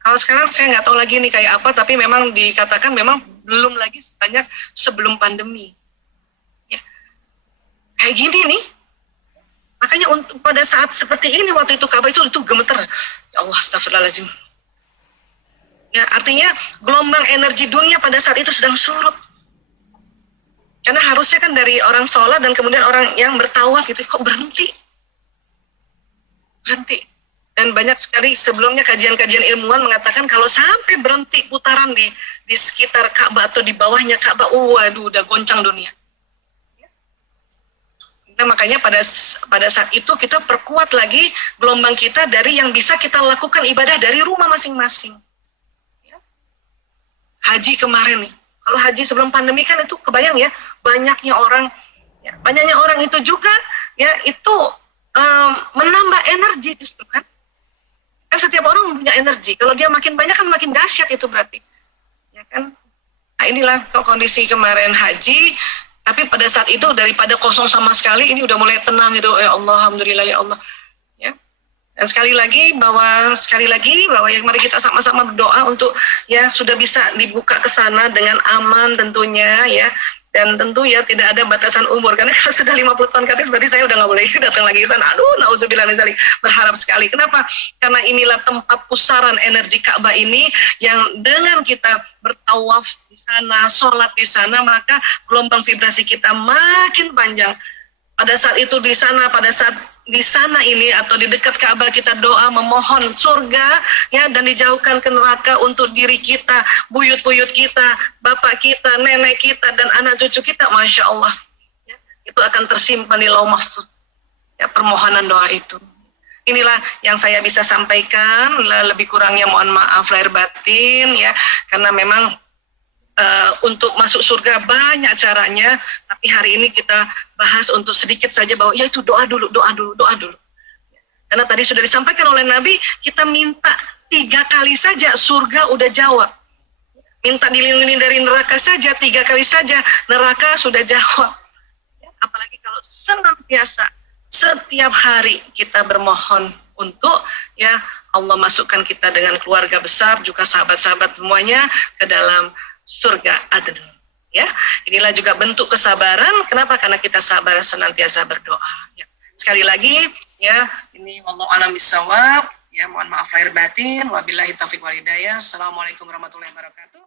Kalau sekarang saya nggak tahu lagi nih kayak apa, tapi memang dikatakan memang belum lagi sebanyak sebelum pandemi. Ya. Kayak gini nih. Makanya untuk pada saat seperti ini waktu itu Ka'bah itu gemeter. Ya Allah, astagfirullahaladzim. Ya, artinya gelombang energi dunia pada saat itu sedang surut. Karena harusnya kan dari orang sholat dan kemudian orang yang bertawaf gitu, kok berhenti? Berhenti. Dan banyak sekali sebelumnya kajian-kajian ilmuwan mengatakan kalau sampai berhenti putaran di sekitar Ka'bah atau di bawahnya Ka'bah, waduh udah goncang dunia. Nah, makanya pada saat itu kita perkuat lagi gelombang kita dari yang bisa kita lakukan ibadah dari rumah masing-masing. Haji kemarin nih. Kalau haji sebelum pandemi kan itu kebayang ya, banyaknya orang itu juga ya itu menambah energi justru kan. Kan setiap orang punya energi. Kalau dia makin banyak kan makin dahsyat itu berarti. Ya kan? Nah, inilah kondisi kemarin haji, tapi pada saat itu daripada kosong sama sekali ini udah mulai tenang gitu. Ya Allah, alhamdulillah ya Allah. Dan sekali lagi bahwa ya mari kita sama-sama berdoa untuk ya sudah bisa dibuka ke sana dengan aman tentunya ya. Dan tentu ya tidak ada batasan umur karena kalau sudah 50 tahun ke atas berarti saya udah nggak boleh datang lagi ke sana. Aduh, nauzubillah min dzalik. Berharap sekali. Kenapa? Karena inilah tempat pusaran energi Ka'bah ini yang dengan kita bertawaf di sana, sholat di sana, maka gelombang vibrasi kita makin panjang. Pada saat itu di sana, di sana ini atau di dekat Ka'bah kita doa memohon surga ya dan dijauhkan ke neraka untuk diri kita, buyut-buyut kita, bapak kita, nenek kita dan anak cucu kita, Masya Allah ya, itu akan tersimpan di lauh mahfuz ya permohonan doa itu. Inilah yang saya bisa sampaikan, lebih kurangnya mohon maaf lahir batin ya, karena memang untuk masuk surga banyak caranya, tapi hari ini kita bahas untuk sedikit saja bahwa ya itu doa dulu. Karena tadi sudah disampaikan oleh Nabi, kita minta 3 kali saja surga udah jawab. Minta dilindungi dari neraka saja 3 kali saja neraka sudah jawab. Apalagi kalau senantiasa setiap hari kita bermohon untuk ya Allah masukkan kita dengan keluarga besar juga sahabat-sahabat semuanya ke dalam surga Adn. Ya, inilah juga bentuk kesabaran. Kenapa? Karena kita sabar senantiasa berdoa. Ya. Sekali lagi, ya, ini wallahu a'lam bishawab. Ya, mohon maaf lahir batin. Wabillahi taufiq wal hidayah. Assalamualaikum warahmatullahi wabarakatuh.